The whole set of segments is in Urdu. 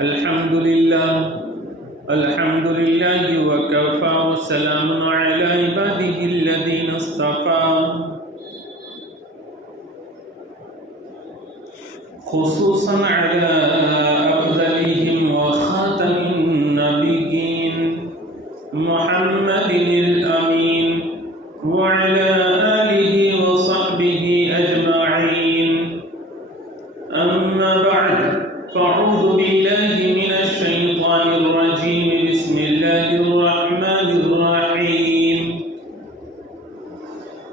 الحمد لله وكفى وسلام على عباده الذين اصطفى خصوصا على أفضلهم وخاتم النبيين محمد الأمين وعلى آله وصحبه أجمعين. أما بعد، فأعوذ بالله من الشيطان الرجيم. بسم الله الرحمن الرحيم.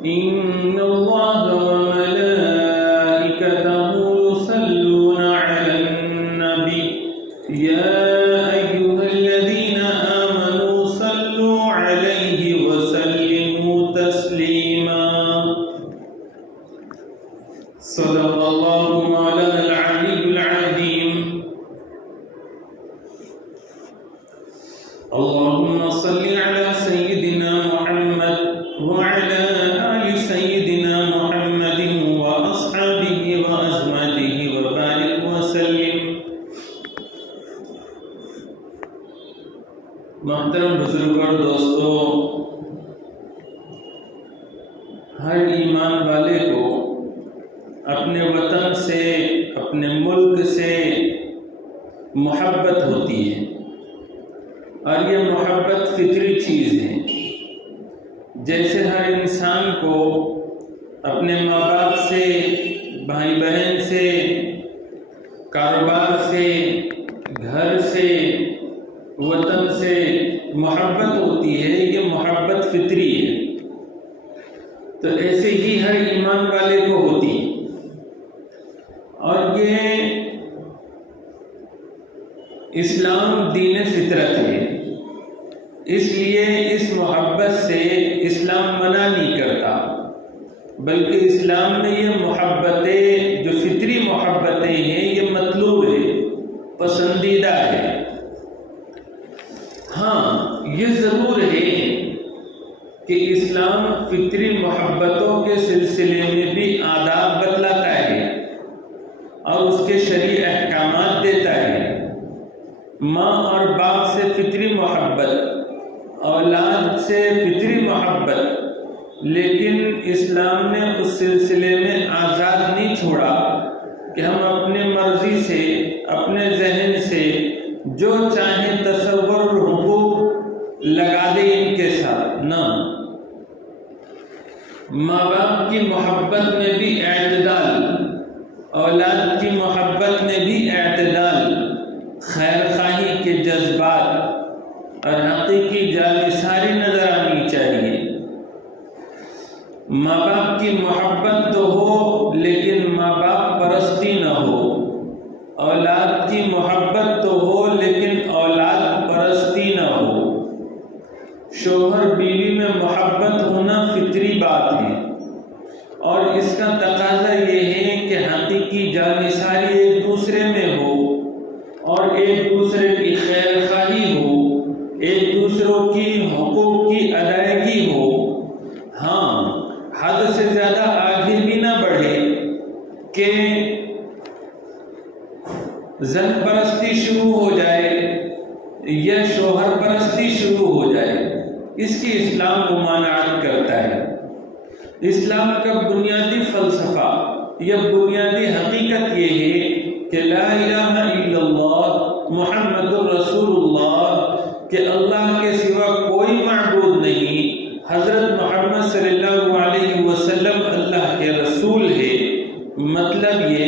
إن الله وملائكته يصلون على النبي يا أيها الذين آمنوا صلوا عليه وسلموا تسليما. صدق الله مولانا العلي العظيم. اللهم صل على سيدنا محمد وعلى آل سيدنا محمد وأصحابه وأزواجه وبارك وسلم. محترم بزرگ اور دوستو، ہر ایمان والے کو اپنے وطن سے، اپنے ملک سے محبت ہوتی ہے، اور یہ محبت فطری چیز ہے. جیسے ہر انسان کو اپنے ماں باپ سے، بھائی بہن سے، کاروبار سے، گھر سے، وطن سے محبت ہوتی ہے، یہ محبت فطری ہے. تو ایسے ہی ہر ایمان والے کو ہوتی ہے، اور یہ اسلام دین فطرت ہے. اس لیے اس محبت سے اسلام منع نہیں کرتا، بلکہ اسلام میں یہ محبتیں جو فطری محبتیں ہیں یہ مطلوب ہے، پسندیدہ ہے. ہاں، یہ ضرور ہے کہ اسلام فطری محبتوں کے سلسلے میں بھی آداب بتلاتا ہے اور اس کے شرعی احکامات دیتا ہے. ماں اور باپ سے فطری محبت، اولاد سے فطری محبت، لیکن اسلام نے اس سلسلے میں آزاد نہیں چھوڑا کہ ہم اپنے مرضی سے، اپنے ذہن سے جو چاہیں تصور اور حقوق لگا دیں ان کے ساتھ. نہ، ماں باپ کی محبت میں بھی اعتدال، اولاد کی محبت میں بھی اعتدال، خیر خواہی کے جذبات اور حقیقی جانثاری نظر آنی چاہیے. ماں باپ کی محبت تو ہو لیکن ماں باپ پرستی نہ ہو. اولاد کی محبت تو ہو لیکن اولاد پرستی نہ ہو. شوہر بیوی میں محبت ہونا فطری بات ہے، اور اس کا تقاضا یہ ہے کہ حقیقی جانثاری ایک دوسرے میں ہو، اور ایک دوسرے کی خیر خواہی ہو، ایک دوسروں کی حقوق کی ادائیگی ہو. ہاں، حد سے زیادہ آگے بھی نہ بڑھے کہ زن پرستی شروع ہو جائے یا شوہر پرستی شروع ہو جائے. اس کی اسلام ممانعت کرتا ہے. اسلام کا بنیادی فلسفہ یا بنیادی حقیقت یہ ہے کہ لا الہ الا اللہ محمد الرسول اللہ، کہ اللہ کے سوا کوئی معبود نہیں، حضرت محمد صلی اللہ علیہ وسلم اللہ کے رسول ہے. مطلب یہ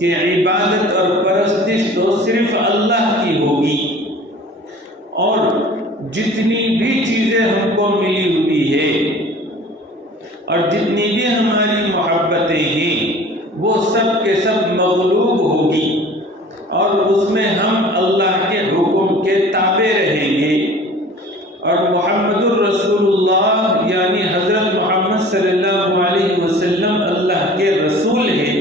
کہ عبادت اور پرستش تو صرف اللہ کی ہوگی، اور جتنی بھی چیزیں ہم کو ملی ہوئی ہے اور جتنی بھی ہماری محبتیں ہیں وہ سب کے سب مغلوب ہوگی، اور اس میں ہم اللہ کے حکم کے تابع رہیں گے. اور محمد الرسول اللہ یعنی حضرت محمد صلی اللہ علیہ وسلم اللہ کے رسول ہے.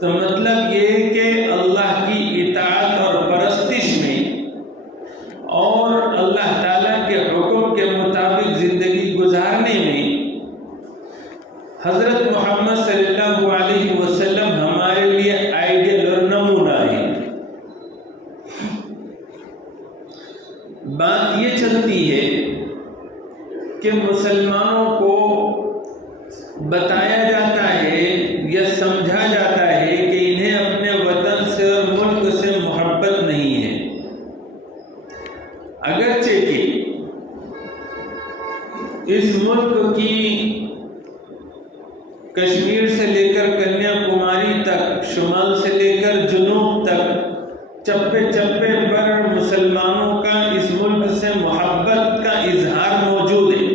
تو مطلب یہ کہ اللہ کی اطاعت اور پرستش میں اور اللہ تعالیٰ کے حکم کے مطابق زندگی گزارنے میں حضرت محمد صلی اللہ علیہ وسلم ہمارے لیے آئیڈیل اور نمونہ ہے. بات یہ چلتی ہے کہ مسلمانوں کو بتایا جاتا ہے یا سمجھا جاتا ہے کہ انہیں اپنے وطن سے اور ملک سے محبت نہیں ہے، اگرچہ کہ اس ملک کی کشمیر سے لے کر کنیا کماری تک، شمال سے لے کر جنوب تک، چپے چپے پر مسلمانوں کا اس ملک سے محبت کا اظہار موجود ہے۔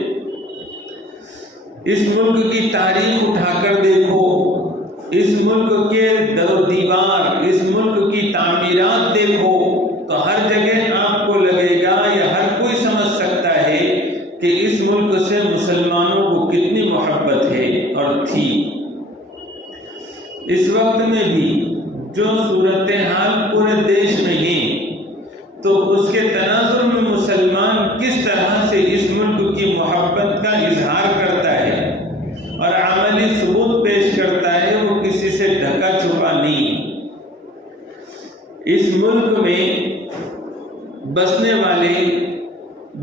اس ملک کی تاریخ اٹھا کر دیکھو، اس ملک کے در و دیوار، اس ملک کی تعمیرات دیکھو تو ہر جگہ آپ کو لگے گا یا ہر کوئی سمجھ سکتا ہے کہ اس ملک سے مسلمانوں کو کتنی محبت ہے اور تھی۔ اس وقت میں بھی جو صورتحال پورے دیش میں ہے تو اس کے تناظر میں مسلمان کس طرح سے اس ملک کی محبت کا اظہار کرتا ہے اور عملی ثبوت پیش کرتا ہے، وہ کسی سے ڈھکا چھپا نہیں۔ اس ملک میں بسنے والے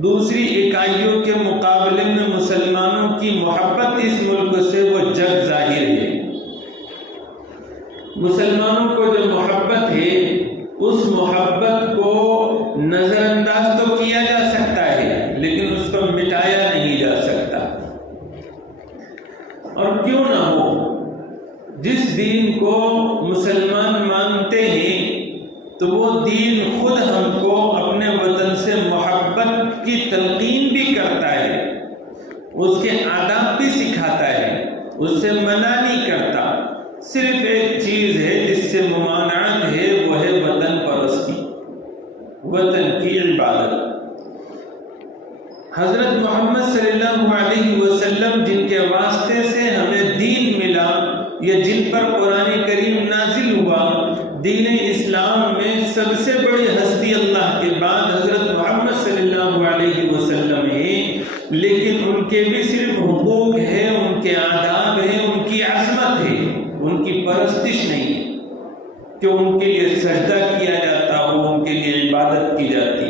دوسری اکائیوں کے مقابلے میں مسلمانوں کی محبت اس ملک سے وہ جگ ظاہر ہے۔ مسلمانوں کو جو محبت ہے اس محبت کو نظر انداز تو کیا جا سکتا ہے لیکن اس کو مٹایا نہیں جا سکتا۔ اور کیوں نہ ہو، جس دین کو مسلمان مانتے ہیں تو وہ دین خود ہم کو اپنے وطن سے محبت کی تلقین بھی کرتا ہے، اس کے آداب بھی سکھاتا ہے، اس سے منع نہیں کرتا۔ صرف ایک چیز ہے جس سے ممانعت ہے، وہ ہے وطن پرستی، وطن کی عبادت۔ حضرت محمد صلی اللہ علیہ وسلم جن کے واسطے سے ہمیں دین ملا یا جن پر قرآن کریم نازل ہوا، دین اسلام میں سب سے بڑی ہستی اللہ کے بعد حضرت محمد صلی اللہ علیہ وسلم ہے، لیکن ان کے بھی صرف حقوق ہے، ان کے آداب ہیں، ان کی عظمت ہے، ان کی پرستش نہیں ہے کہ ان کے لیے سجدہ کیا جاتا ہو، ان کے لیے عبادت کی جاتی۔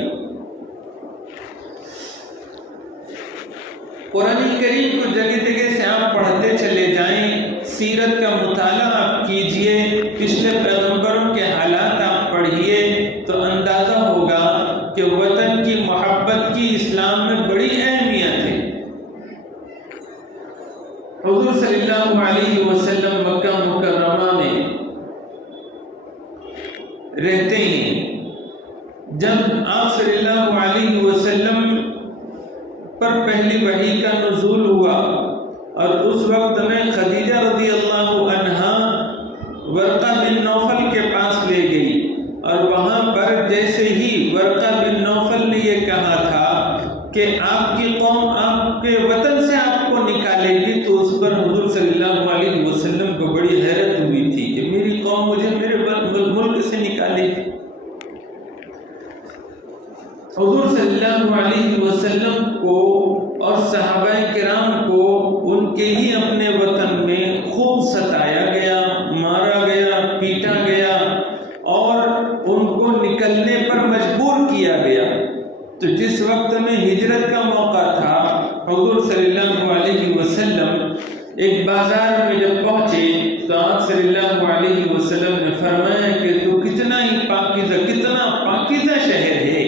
قرآن کریم کو جگہ جگہ سے آپ پڑھتے چلے جائیں، سیرت کا مطالعہ آپ کیجئے، پچھلے پیغمبروں کے حالات آپ پڑھیے تو اندازہ ہوگا کہ وطن کی محبت کی اسلام میں بڑی اہمیت ہے۔ حضور صلی اللہ علیہ وسلم مکہ مکرمہ میں رہتے ہیں۔ جب آپ صلی اللہ علیہ وسلم پر پہلی وحی کا نزول ہوا اور اس وقت میں خدیجہ رضی اللہ عنہا ورقہ بن نوفل کے پاس لے گئی، اور وہاں پر جیسے ہی ورقہ بن نوفل نے یہ کہا تھا کہ آپ کی قوم آپ کے وطن سے آپ کو نکالے گی، تو اس پر حضور صلی اللہ علیہ وسلم کو بڑی حیرت ہوئی تھی کہ میری قوم مجھے میرے ملک سے نکالے گی۔ حضور صلی اللہ علیہ وسلم کو اور صحابہ کرام کو ان کے ہی اپنے وطن میں خوب ستایا گیا، مارا گیا، پیٹا گیا اور ان کو نکلنے پر مجبور کیا گیا۔ تو جس وقت میں ہجرت کا موقع تھا، حضور صلی اللہ علیہ وسلم ایک بازار میں جب پہنچے تو آپ صلی اللہ علیہ وسلم نے فرمایا کہ تو کتنا ہی پاکیزہ شہر ہے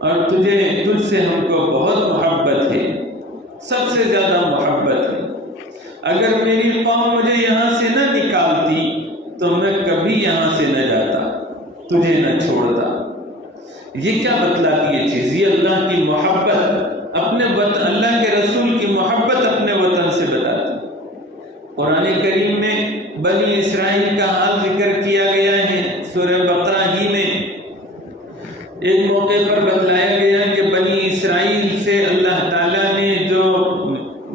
اور تجھ سے ہم کو بہت محبت ہے، سب سے زیادہ محبت ہے۔ اگر میری قوم مجھے یہاں سے نہ نکالتی تو میں کبھی یہاں سے نہ جاتا، تجھے نہ چھوڑتا۔ یہ کیا بتلاتی ہے چیز؟ یہ اللہ کی محبت اپنے وطن، اللہ کے رسول کی محبت اپنے وطن سے بتاتی۔ قرآن کریم میں بنی اسرائیل کا حال ذکر کیا گیا ہے، سورہ بقرہ ہی میں ایک موقع پر بتلایا گیا کہ بنی اسرائیل سے اللہ تعالیٰ نے جو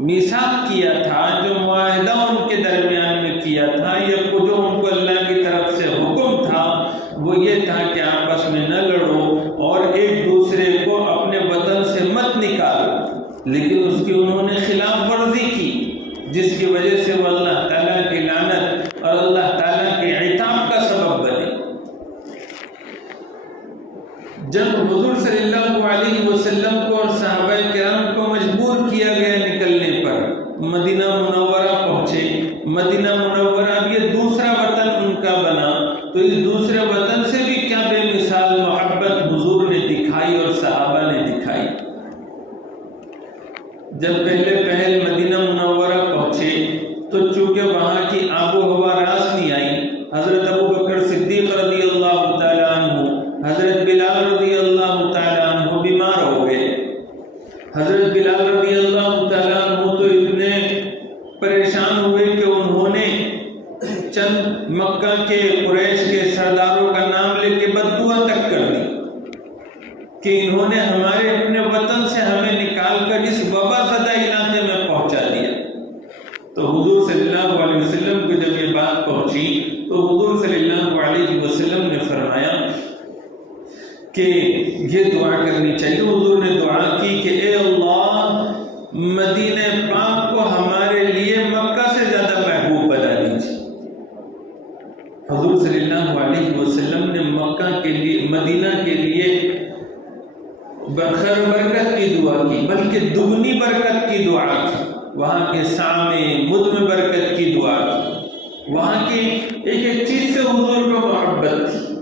میثاق کیا تھا، جو معاہدہ ان کے درمیان میں کیا تھا، یا جو ان کو اللہ کی طرف سے حکم تھا، وہ یہ تھا کہ آپس میں نہ لڑو اور ایک دوسرے کو اپنے وطن سے مت نکالو، لیکن اس کی انہوں نے خلاف ورزی کی، جس کی وجہ سے وہ اللہ تعالیٰ کی لعنت اور اللہ تعالیٰ کے عتاب کا سبب بنے۔ جب حضور صلی اللہ علیہ وسلم کو اور صحابہ کرام کو مجبور کیا گیا نکلنے پر، مدینہ منورہ پہنچے۔ مدینہ منورہ اب یہ دوسرا وطن ان کا بنا، تو اس دوسرے وطن سے بھی کیا بے مثال محبت حضور نے دکھائی اور صحابہ نے دکھائی۔ جب پہلے پہل مدینہ منورہ پہنچے تو چونکہ وہاں کی آب و ہوا راس نہیں آئی، حضرت ابو بکر صدیق رضی اللہ تعالیٰ عنہ، حضرت بلال رضی اللہ تعالیٰ عنہ بیمار ہو گئے۔ حضرت بلال رضی اللہ تعالیٰ عنہ تو اتنے پریشان ہوئے کہ انہوں نے چند مکہ کے قریش کے سرداروں کا نام لے کے بددعا تک کر دی کہ انہوں نے ہمارے اپنے وطن سے ہمیں نکال کر اس وبا زدہ علاقے میں پہنچا دیا۔ تو حضور صلی اللہ علیہ وسلم کو جب یہ بات پہنچی تو حضور صلی اللہ علیہ وسلم نے فرمایا کہ یہ دعا کرنی چاہیے۔ حضور نے دعا کی کہ اے اللہ، مدینہ پاک کو ہمارے لیے مکہ سے زیادہ محبوب بنا دیجیے۔ حضور صلی اللہ علیہ وسلم نے مکہ کے لیے، مدینہ کے لیے خیر برکت کی دعا کی، بلکہ دگنی برکت کی دعا کی۔ وہاں کے سامے مد میں برکت کی دعا کی۔ وہاں کی ایک ایک چیز سے حضور کو محبت تھی۔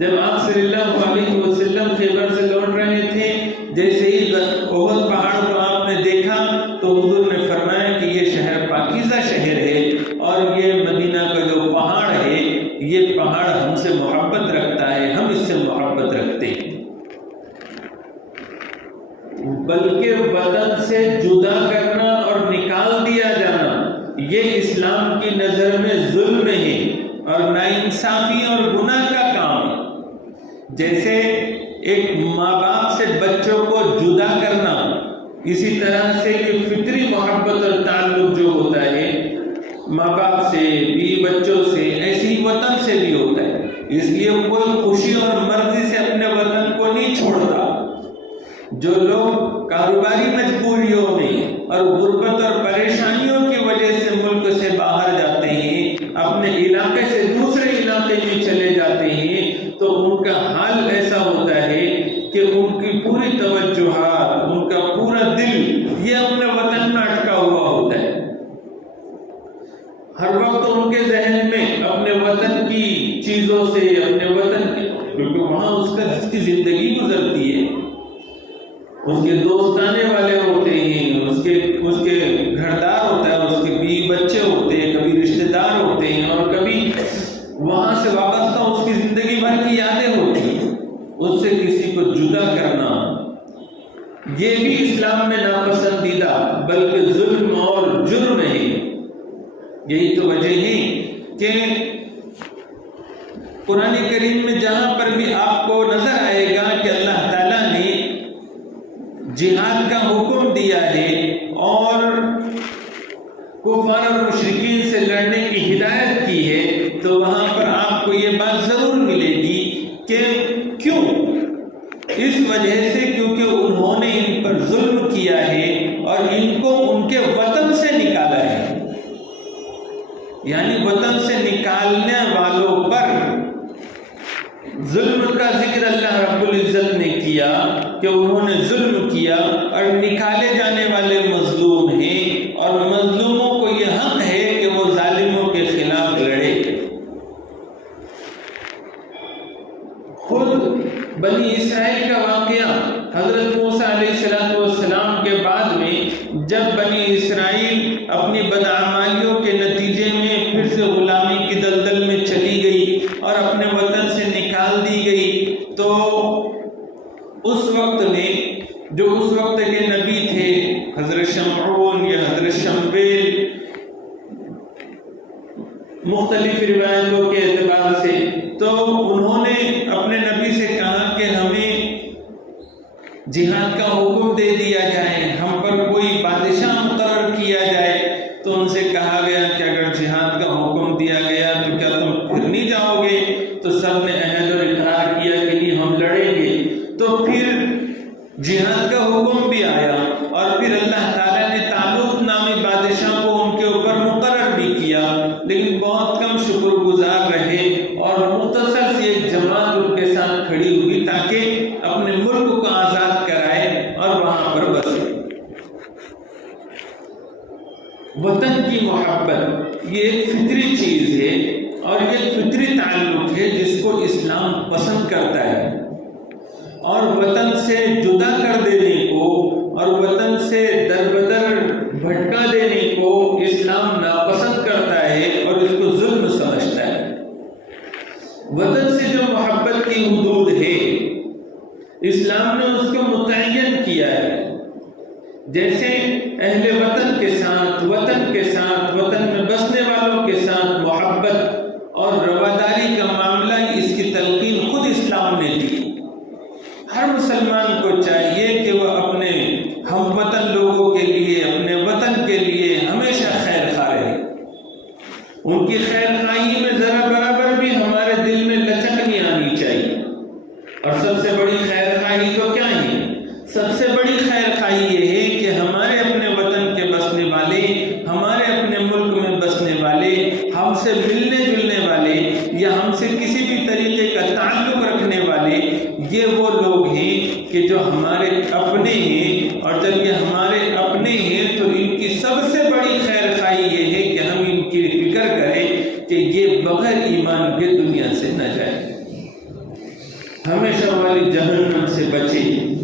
جب آپ صلی اللہ علیہ وسلم خیبر سے لوٹ رہے تھے، جیسے ہی احد پہاڑ کو آپ نے دیکھا تو حضور نے فرمایا کہ یہ شہر پاکیزہ شہر ہے، اور یہ مدینہ کا جو پہاڑ ہے یہ پہاڑ ہم سے محبت رکھتا ہے، ہم اس سے محبت رکھتے ہیں۔ بلکہ وطن سے جدا کرنا اور نکال دیا جانا یہ اسلام کی نظر میں ظلم ہے اور ناانصافی اور گناہ کا کام ہے۔ جیسے ایک ماں باپ سے بچوں کو جدا کرنا، اسی طرح سے کہ فطری محبت اور تعلق جو ہوتا ہے ماں باپ سے بھی، بچوں سے، ایسے ہی وطن سے بھی ہوتا ہے۔ اس لیے کوئی خوشی اور مرضی سے اپنے وطن کو نہیں چھوڑتا۔ جو لوگ کاروباری مجبوریوں میں اور غربت اور پریشانیوں کی وجہ سے ملک سے باہر جاتے ہیں، اپنے علاقے سے دوسرے علاقے میں چلے جاتے ہیں، تو ان کا حال ایسا ہوتا ہے کہ ان کی پوری توجہات، ان کا پورا دل یہ اپنے وطن میں اٹکا ہوا ہوتا ہے۔ ہر وقت ان کے ذہن میں اپنے وطن کی چیزوں سے، اپنے وطن کی، کیونکہ وہاں اس کی زندگی گزرتی ہے، اس کے دوست آنے والے ہوتے ہیں، اس کے گھردار ہوتا ہے، اس کے بیوی بچے ہوتے ہیں، کبھی رشتہ دار ہوتے ہیں، اور کبھی وہاں سے وابستہ اس کی زندگی بھر کی یادیں ہوتی ہیں۔ اس سے کسی کو جدا کرنا یہ بھی اسلام میں ناپسندیدہ بلکہ ظلم اور جرم ہے۔ یہی تو وجہ ہے کہ قرآن کریم میں جہاں پر بھی آپ کو نظر آئے گا کہ اللہ تعالیٰ نے جہاد کا حکم دیا ہے اور کفار اور مشرکین سے لڑنے کی ہدایت کی ہے، تو وہاں پر آپ کو یہ بات ضرور ملے گی کہ کیوں؟ اس وجہ سے کیونکہ انہوں نے ان پر ظلم کیا ہے اور ان کو ان کے وطن سے نکالا ہے۔ یعنی وطن سے نکالنے والوں پر ظلم کا ذکر اللہ رب العزت نے کیا کہ انہوں نے ظلم کیا، اور نکالے جانے والے مظلوم ہیں، اور مظلوموں کو یہ حق ہے کہ وہ ظالموں کے خلاف لڑے۔ خود بنی اسرائیل کا واقعہ حضرت موسیٰ علیہ السلام کے بعد میں جب بنی اسرائیل اپنی بدعمالیوں کے نتیجے میں پھر سے غلامی کی دلدل میں چلی گئی اور اپنے وطن سے نکال دی گئی، تو اس وقت میں جو اس وقت کے نبی تھے حضرت شمعون یا حضرت شمویل، مختلف روایتوں کے اعتبار سے، تو انہوں نے اپنے نبی سے کہا کہ ہمیں جہاد کا حکم دے دیا جائے، ہم پر کوئی بادشاہ مقرر کیا جائے۔ تو ان سے کہا گیا کہ اگر جہاد کا حکم دیا گیا تو کیا تم پھر نہیں جاؤ گے؟ تو سب نے عہد اور اقرار کیا کہ نہیں، ہم لڑیں گے۔ تو پھر جہاد کا حکم بھی آیا، اور پھر اللہ تعالیٰ نے طالوت نامی بادشاہ کو ان کے اوپر مقرر بھی کیا، لیکن بہت کم شکر گزار رہے، اور مختصر سی ایک جماعت ان کے ساتھ کھڑی ہوئی تاکہ اپنے ملک کو آزاد کرائے اور وہاں پر بسے۔ وطن کی محبت یہ ایک فطری چیز ہے اور یہ فطری تعلق ہے جس کو اسلام پسند کرتا ہے، اور وطن سے جدا کر دینے کو اور وطن سے دربدر بھٹکا دینے کو اسلام ناپسند کرتا ہے اور اس کو ظلم سمجھتا ہے۔ وطن سے جو محبت کی حدود ہے اسلام نے اس کو متعین کیا ہے، جیسے اہل وطن کے ساتھ وطن میں بسنے والوں کے ساتھ محبت اور رواداری کا معاملہ، اس کی تلقین خود اسلام نے دی۔ ہر مسلمان کو چاہیے کہ وہ اپنے ہم وطن لوگوں کے لیے، اپنے وطن کے لیے ہمیشہ خیر خواہ رہے۔ ان کی خیر خواہی میں ذرا برابر بھی ہمارے دل میں لچک نہیں آنی چاہیے۔ اور سب سے بڑی خیر خواہی تو کیا ہے؟ سب سے بڑی خیر خواہی یہ ہے کہ ہمارے اپنے وطن کے بسنے والے، ہمارے اپنے ملک میں بسنے والے، ہم سے ملنے جلنے والے یا ہم سے کسی بھی طریقے کا تعلق رکھنے والے، یہ وہ لوگ ہیں کہ جو ہمارے اپنے ہیں، اور جب یہ ہمارے اپنے ہیں تو ان کی سب سے بڑی خیر خواہی یہ ہے کہ ہم ان کی فکر کریں کہ یہ بغیر ایمان کے دنیا سے نہ جائے، ہمیشہ والی جہنم سے بچے،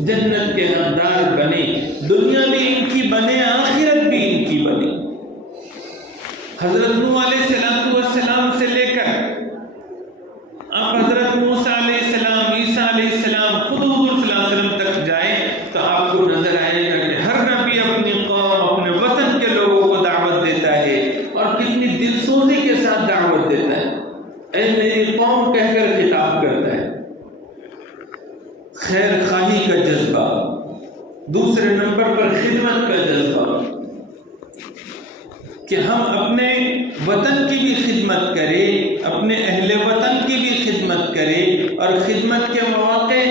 جنت کے حقدار بنے، دنیا بھی ان کی بنے، آخرت بھی ان کی بنے۔ حضرت نوح علیہ السلام سے لے کر آپ حضرت موسیٰ علیہ السلام، عیسیٰ علیہ السلام، خود حضور صلی اللہ علیہ وسلم تک جائیں تو آپ کو نظر آئے گا کہ ہر نبی اپنی قوم، اپنے وطن کے لوگوں کو دعوت دیتا ہے، اور کتنی دل سوزی کے ساتھ دعوت دیتا ہے، اے میری قوم کہہ کر خطاب کرتا ہے۔ خیر خواہی کا جذبہ، دوسرے نمبر پر خدمت کا جذبہ، کہ ہم اپنے وطن کی بھی خدمت کریں، اپنے اہل وطن کی بھی خدمت کریں، اور خدمت کے مواقع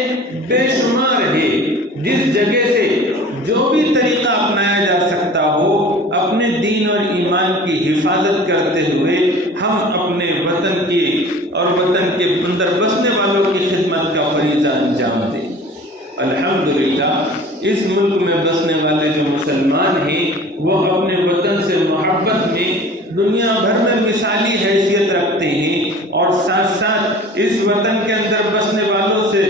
بے شمار ہے۔ جس جگہ سے جو بھی طریقہ اپنایا جا سکتا ہو، اپنے دین اور ایمان کی حفاظت کرتے ہوئے ہم اپنے وطن کی اور وطن کے اندر بسنے والوں کی خدمت کا فریضہ انجام دیں۔ الحمدللہ اس ملک میں بسنے والے جو مسلمان ہیں وہ اپنے وطن سے محبت میں دنیا بھر میں مثالی حیثیت رکھتے ہیں، اور ساتھ ساتھ اس وطن کے اندر بسنے والوں سے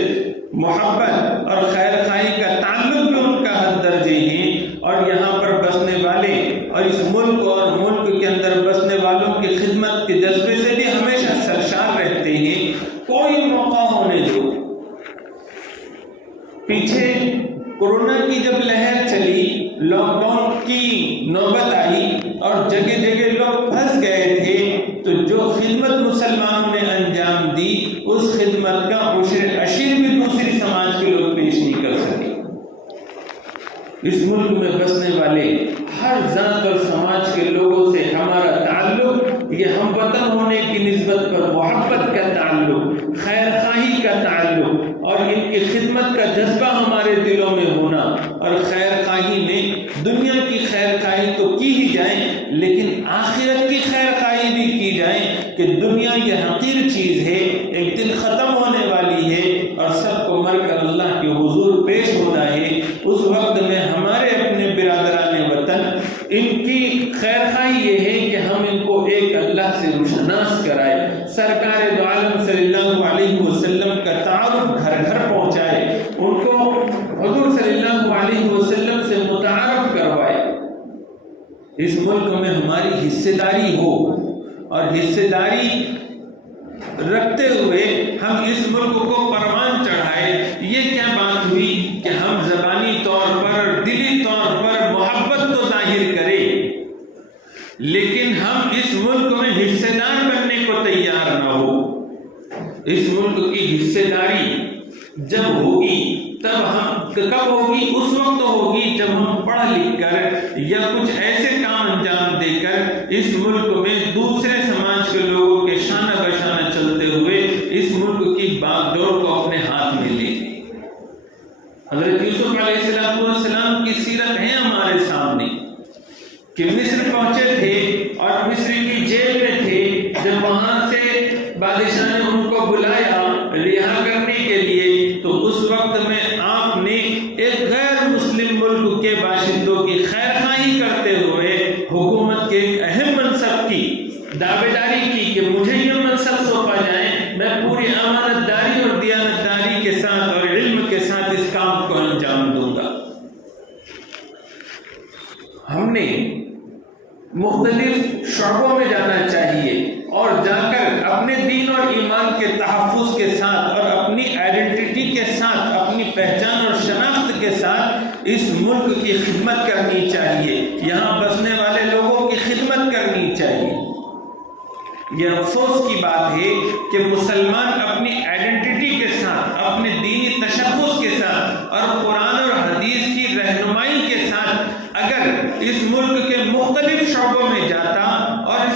محبت اور خیر خواہی کا تعلق بھی ان کا حد درجے ہیں، اور یہاں پر بسنے والے اور اس ملک اور ملک کے اندر بسنے والوں کی خدمت کے جذبے سے بھی ہمیشہ سرشار رہتے ہیں۔ کوئی موقع ہونے دو، پیچھے کورونا کی جب لہر چلی، لاک ڈاؤن کی نوبت آئی اور جگہ جگہ لوگ پھنس گئے تھے، تو جو خدمت مسلمانوں نے انجام دی اس خدمت کا عشر بھی دوسری سماج کے لوگ پیش نہیں کر سکے۔ اس ملک میں بسنے والے ہر ذات اور سماج کے لوگوں سے ہمارا تعلق، یہ ہم وطن ہونے کی نسبت پر محبت کا تعلق، خیر خواہی کا تعلق، اور ان کی خدمت کا جذبہ ہمارے دلوں میں ہونا، اور خیر خواہی میں دنیا کی خیر خواہی تو کی ہی جائے لیکن آخرت کی خیر خواہی بھی کی جائے، کہ دنیا یہ حقیر چیز ہے، ایک دن ختم ہونے والی ہے اور سب کو مر کر اللہ کے حضور پیش ہونا ہے۔ اس وقت میں ہمارے اپنے برادران وطن، ان کی خیر خواہی یہ ہے کہ ہم ان کو ایک اللہ سے روشناس کرائے، سرکار دو عالم صلی اللہ علیہ وسلم کا تعارف گھر گھر پہنچائے، ان کو حضور صلی اللہ علیہ وسلم سے متعارف کروائے۔ اس ملک میں ہماری حصے داری ہو، اور حصے داری رکھتے ہوئے ہم اس ملک کو پروان چڑھائے۔ یہ کیا بات ہوئی کہ ہم زبانی طور پر، دلی طور پر محبت تو ظاہر کریں، لیکن ہم اس ملک میں حصے دار بننے کو تیار نہ ہو۔ اس ملک کی حصے داری جب ہوگی، تب ہم کب ہوگی؟ اس وقت ہوگی جب ہم پڑھ لکھ کر یا کچھ ایسے کام انجام دے کر اس ملک میں دوسرے سماج کے لوگوں کے شانہ بشانہ چلتے ہوئے اس ملک کی باغ ڈور کو اپنے ہاتھ میں لیں گے۔ حضرت یوسف علیہ السلام کی سیرت ہے ہمارے سامنے، کہ مصر پہنچے تھے اور مصر کی جیل میں تھے، جب وہاں سے بادشاہ نے ان کو بلایا رہا کرنے کے لیے، تو وقت میں آپ نے ایک غیر مسلم ملک کے باشندوں کی خیر خواہی کرتے ہوئے حکومت کے ایک اہم منصب کی دعوے داری کی کہ مجھے یہ منصب سونپا جائے، میں پوری امانت داری اور دیانت داری کے ساتھ اور علم کے ساتھ اس کام کو انجام دوں گا۔ ہم نے مختلف شعبوں میں جانا چاہیے اور جا کر اپنے دین اور ایمان کے تحفظ کے ساتھ اور اپنی آئیڈینٹی کے ساتھ، اپنی پہچان اور شناخت کے ساتھ اس ملک کی خدمت کرنی چاہیے، یہاں بسنے والے لوگوں کی خدمت کرنی چاہیے۔ یہ افسوس کی بات ہے کہ مسلمان اپنی آئیڈینٹی کے ساتھ، اپنے دینی تشخص کے ساتھ اور قرآن اور حدیث کی رہنمائی کے ساتھ اگر اس ملک کے مختلف شعبوں میں جاتا اور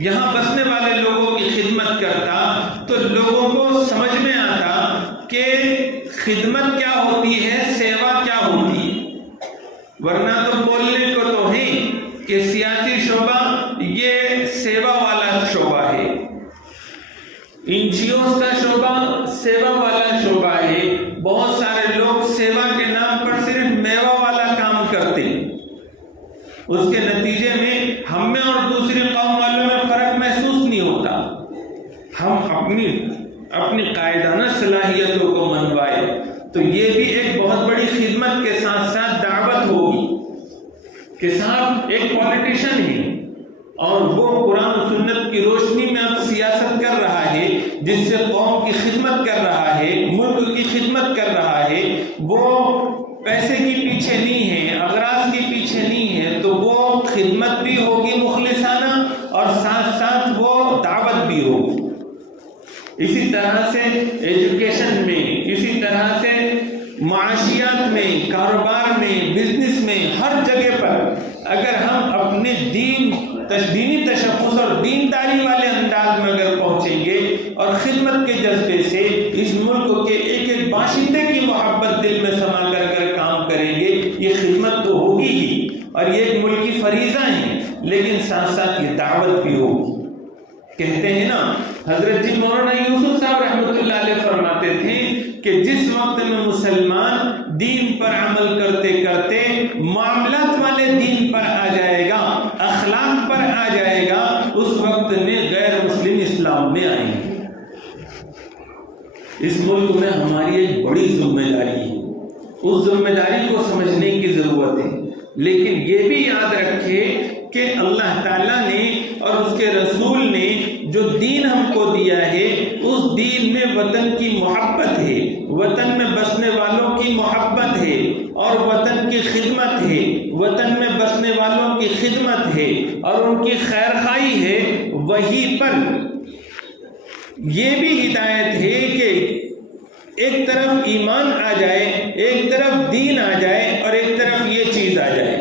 یہاں بسنے والے لوگوں کی خدمت کرتا تو لوگوں کو سمجھ میں آتا کہ خدمت کیا ہوتی ہے، سیوا کیا ہوتی ہے۔ ورنہ تو بولنے کو تو ہے کہ سیاسی شعبہ یہ سیوا والا شعبہ ہے، این جی اوز کا شعبہ سیوا والا شعبہ ہے، بہت سارے لوگ سیوا کے نام پر صرف میوہ والا کام کرتے ہیں، اس کے نتیجے میں ہم میں اور دوسری قوم والوں میں فرق محسوس نہیں ہوتا۔ ہم اپنی قائدانہ صلاحیتوں کو منوائے تو یہ بھی ایک بہت بڑی خدمت کے ساتھ ساتھ دعوت ہوگی کہ صاحب ایک پولیٹیشن ہے اور وہ قرآن و سنت کی روشنی میں اب سیاست کر رہا ہے، جس سے قوم کی خدمت کر رہا ہے، ملک کی خدمت کر رہا ہے، وہ پیسے کی پیچھے نہیں ہے، اغراض کے پیچھے نہیں ہے، تو وہ خدمت بھی ہوگی مخلصانہ اور ساتھ ساتھ وہ دعوت بھی ہوگی۔ اسی طرح سے ایجوکیشن میں، اسی طرح سے معاشیات میں، کاروبار میں، بزنس میں، ہر جگہ پر اگر ہم اپنے دینی تشخص اور دینداری والے انداز میں اگر پہنچیں گے اور خدمت کے جذبے سے اس ملک کے ایک ایک باشندے کی محبت دل میں سما کر اگر کام کریں گے، یہ خدمت تو ہوگی ہی اور یہ ایک ملکی فریضہ ہے، لیکن ساتھ ساتھ یہ دعوت بھی ہوگی۔ کہتے ہیں نا، حضرت جی مولانا یوسف صاحب رحمۃ اللہ علیہ فرماتے تھے کہ جس وقت میں مسلمان دین پر عمل کرتے کرتے معاملات والے دین پر آ جائے گا، اخلاق پر آ جائے گا، اس وقت میں غیر مسلم اسلام میں آئیں گے۔ اس ملک میں ہماری ایک بڑی ذمہ داری ہے، اس ذمہ داری کو سمجھنے کی ضرورت ہے، لیکن یہ بھی یاد رکھے کہ اللہ تعالیٰ نے اور اس کے رسول نے جو دین ہم کو دیا ہے، اس دین میں وطن کی محبت ہے، وطن میں بسنے والوں کی محبت ہے اور وطن کی خدمت ہے، وطن میں بسنے والوں کی خدمت ہے اور ان کی خیر خواہی ہے۔ وہیں پر یہ بھی ہدایت ہے کہ ایک طرف ایمان آ جائے، ایک طرف دین آ جائے اور ایک طرف یہ چیز آ جائے،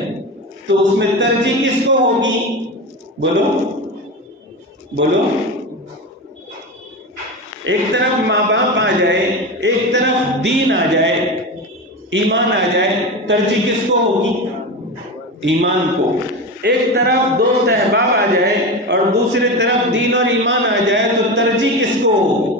تو اس میں ترجیح کس کو ہوگی؟ بولو بولو۔ ایک طرف ماں باپ آ جائے، ایک طرف دین آ جائے، ایمان آ جائے، ترجیح کس کو ہوگی؟ ایمان کو۔ ایک طرف دوست احباب آ جائے اور دوسری طرف دین اور ایمان آ جائے تو ترجیح کس کو ہوگی؟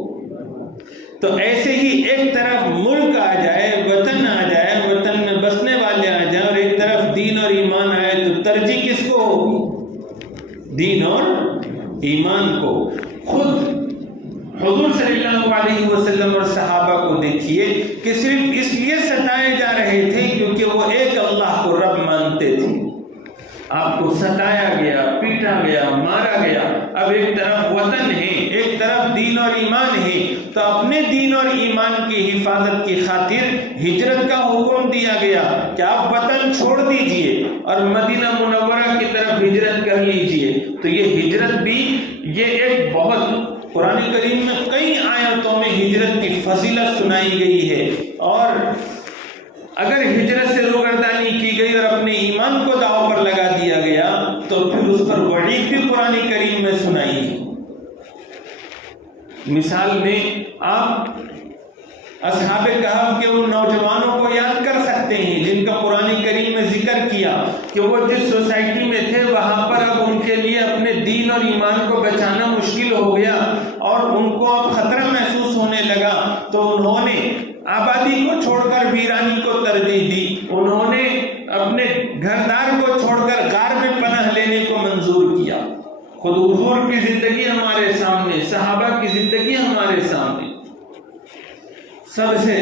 تو ایسے ہی ایک طرف ملک آ جائے، وطن آ جائے، وطن میں بسنے والے آ جائیں اور ایک طرف دین اور ایمان آئے تو ترجیح کس کو ہوگی؟ دین اور ایمان کو۔ خود حضور صلی اللہ علیہ وسلم اور صحابہ کو دیکھیے کہ صرف اس لیے ستائے جا رہے تھے کیونکہ وہ ایک اللہ کو رب مانتے تھے۔ آپ کو ستایا گیا، پیٹا گیا، مارا گیا، اب ایک طرف وطن ہے، ایک طرف دین اور ایمان ہے، تو اپنے دین اور ایمان کی حفاظت کی خاطر ہجرت کا حکم دیا گیا کہ آپ وطن چھوڑ دیجئے اور مدینہ منورہ کی طرف ہجرت کر لیجئے۔ تو یہ ہجرت بھی یہ ایک بہت قرآن کریم میں کئی آیتوں میں ہجرت کی فضیلت سنائی گئی ہے، اور اگر ہجرت سے روگردانی کی گئی اور اپنے ایمان کو داؤ پر لگا دیا گیا تو پھر اس پر وعید بھی قرآن کریم میں سنائی ہے۔ مثال میں آپ اصحاب کہف کے ان نوجوانوں کو یاد کر سکتے ہیں جن کا قرآن کریم میں ذکر کیا کہ وہ جس سوسائٹی میں تھے وہاں پر اب ان کے لیے اپنے دین اور ایمان کو بچانا مشکل ہو گیا اور ان کو اب خطرہ محسوس ہونے لگا، تو انہوں انہوں نے آبادی کو چھوڑ کر ویرانی کو ترجیح دی، انہوں نے اپنے گھردار کو چھوڑ کر غار میں پناہ لینے کو منظور کیا۔ خود حضور کی زندگی ہمارے سامنے، صحابہ کی زندگی ہمارے سامنے۔ سب سے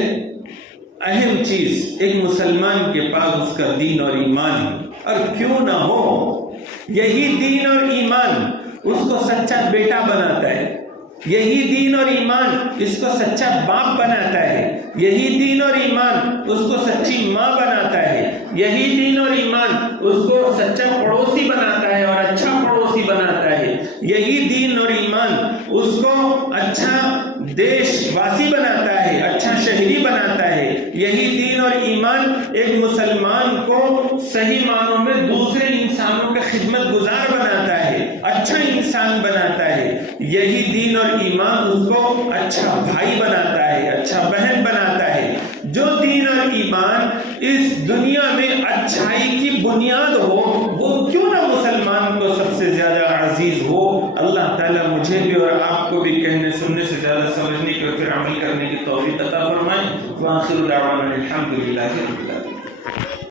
اہم چیز ایک مسلمان کے پاس اس کا دین اور ایمان ہے، اور کیوں نہ ہو، یہی دین اور ایمان اس کو سچا بیٹا بناتا ہے، یہی دین اور ایمان اس کو سچا باپ بناتا ہے، یہی دین اور ایمان اس کو سچی ماں بناتا ہے، یہی دین اور ایمان اس کو سچا پڑوسی بناتا ہے اور اچھا پڑوسی بناتا ہے، یہی دین اور ایمان اس کو اچھا دیش واسی بناتا ہے، اچھا شہری بناتا ہے، یہی دین اور ایمان ایک مسلمان کو صحیح معنوں میں دوسرے انسانوں کا خدمت گزار بناتا ہے، اچھا انسان بناتا ہے، یہی دین اور ایمان اس کو اچھا بھائی بناتا ہے، اچھا بہن بناتا ہے۔ جو دین اور ایمان اس دنیا میں اچھائی کی بنیاد ہو، وہ کیوں نہ مسلمان کو سب سے زیادہ عزیز ہو۔ اللہ تعالیٰ مجھے بھی اور آپ کو بھی کہنے سننے سے زیادہ سمجھنے کی اور پھر عمل کرنے کی توفیق عطا فرمائے۔ وآخر دعوانا الحمدللہ رب العالمین۔